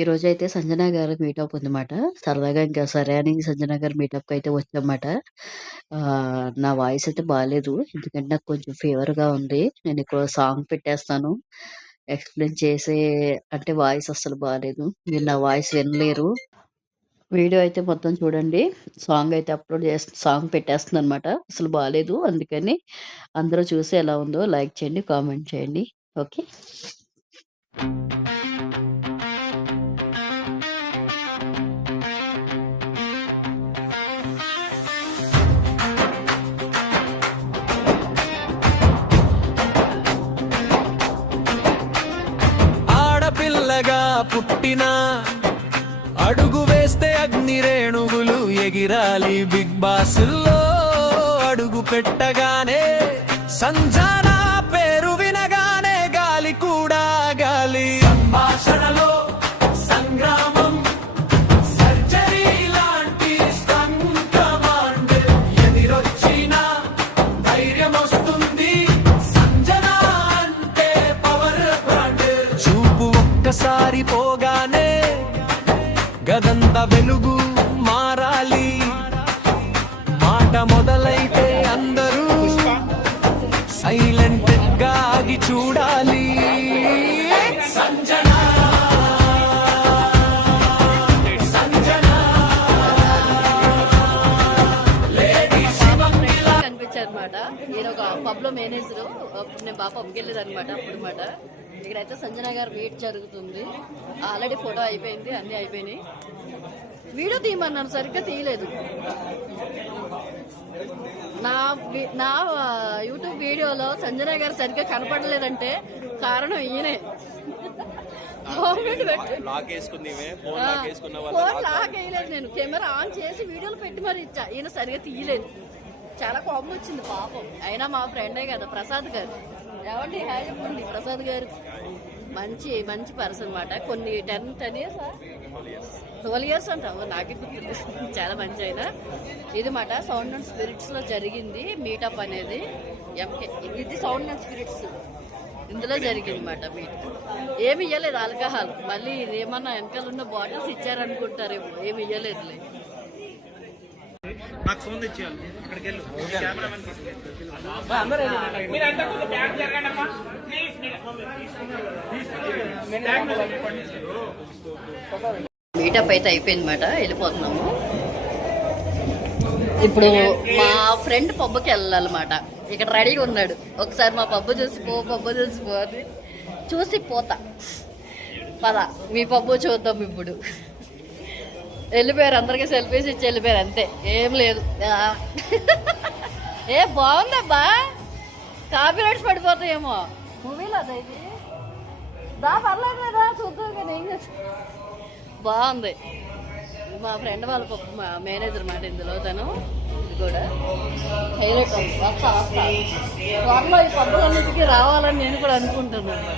ఈరోజైతే సంజన గారి మీటప్ ఉందన్నమాట. సరదాగా ఇంకా సరే అని సంజన గారి మీటప్‌కయితే వచ్చామాట. నా వాయిస్ అయితే బాలేదు. ఎందుకంటే నాకు కొంచెం ఫీవర్‌గా ఉంది. నేనిక్కడ సాంగ్ పెట్టేస్తాను. ఎక్స్‌ప్లెయిన్ చేసే అంటే వాయిస్ అస్సలు బాలేదు. మీరు నా వాయిస్ వినలేరు. వీడియో అయితే మొత్తం చూడండి. సాంగ్ అయితే సాంగ్ పెట్టేస్తున్నానన్నమాట. అసలు బాలేదు. అందుకని అందరూ చూసి ఎలా ఉందో లైక్ చేయండి, కామెంట్ చేయండి. ఓకే. ఆడపిల్లగా పుట్టినా అడుగు వేస్తే అగ్ని రేణుగులు ఎగిరాలి. బిగ్ బాస్లో అడుగు పెట్టగానే సంజన పేరు వినగానే గాలి కూడా గాలి. సంభాషణలో సంగ్రామం, సర్జరీ లాంటి స్టంట్ కమాండ్. ఎదిరొచ్చిన ధైర్యం వస్తుంది. సంజన అంటే పవర్ బ్రాండ్. చూపు ఒక్కసారి పోగానే గదంతా వెలుగు మారాలి. మాట మొదలైతే అందరూ సైలెంట్ గా ఆగి చూడాలి. సంజన కనిపించారు అనమాట. నేను ఒక పబ్ లో మేనేజర్. అప్పుడు నేను బాగా పబ్కి వెళ్ళేది అనమాట. అప్పుడు మాట ఇక్కడైతే సంజన గారు మీట్ జరుగుతుంది. ఆల్రెడీ ఫోటో అయిపోయింది, అన్ని అయిపోయినాయి. వీడియో తీయమన్నాను, సరిగ్గా తీయలేదు. నా యూట్యూబ్ వీడియోలో సంజన గారు సరిగ్గా కనపడలేదంటే కారణం ఈయనే. ఫోన్ లాక్ వేయలేదు, నేను కెమెరా ఆన్ చేసి వీడియోలు పెట్టి మరి ఇచ్చా. ఈయన సరిగ్గా తీయలేదు. చాలా కోపం వచ్చింది పాపం. అయినా మా ఫ్రెండే కదా ప్రసాద్ గారు. ఏమండి హాయ్ చెప్పండి. ప్రసాద్ గారు మంచి మంచి పర్సన్ అనమాట. కొన్ని 10 ఇయర్స్ 12 ఇయర్స్ అంటావు, నాకే గుర్తుంది. చాలా మంచి ఆయన. ఇది మాట సౌండ్ అండ్ స్పిరిట్స్ లో జరిగింది మీటప్ అనేది. ఎంకే ఇది సౌండ్ అండ్ స్పిరిట్స్ ఇందులో జరిగింది మాట మీట్. ఏమి ఇయ్యలేదు ఆల్కహాల్. మళ్ళీ ఏమన్నా వెనకాల ఉన్న బాటిల్స్ ఇచ్చారనుకుంటారేమో, ఏమి ఇయ్యలేదులే. నాకు ఫోన్ తెచ్చేయాలి. అక్కడికి వెళ్ళు. మీటప్ అయితే అయిపోయింది మాట. వెళ్ళిపోతున్నాము ఇప్పుడు. మా ఫ్రెండ్ పబ్బుకి వెళ్ళాలన్నమాట. ఇక్కడ రెడీగా ఉన్నాడు. ఒకసారి మా పబ్బు చూసి పో అని చూసి పోతా. పద మీ పబ్బు చూద్దాం ఇప్పుడు. వెళ్ళిపోయారు, అందరికీ సెల్ఫీస్ ఇచ్చి వెళ్ళిపోయారు అంతే, ఏం లేదు. ఏ బాగుందబ్బా, కాపీరైట్స్ పడిపోతాయేమో మూవీలో. అదే ఇది పర్లేదు కదా, చూద్దాం కానీ ఏం చేస్తా. బాగుంది. మా ఫ్రెండ్ వాళ్ళ మా మేనేజర్ మాట ఇందులో. తను ఇది కూడా హైలైట్. వస్తా త్వరలో ఈ పబ్బులన్నిటికీ రావాలని నేను కూడా అనుకుంటున్నాను.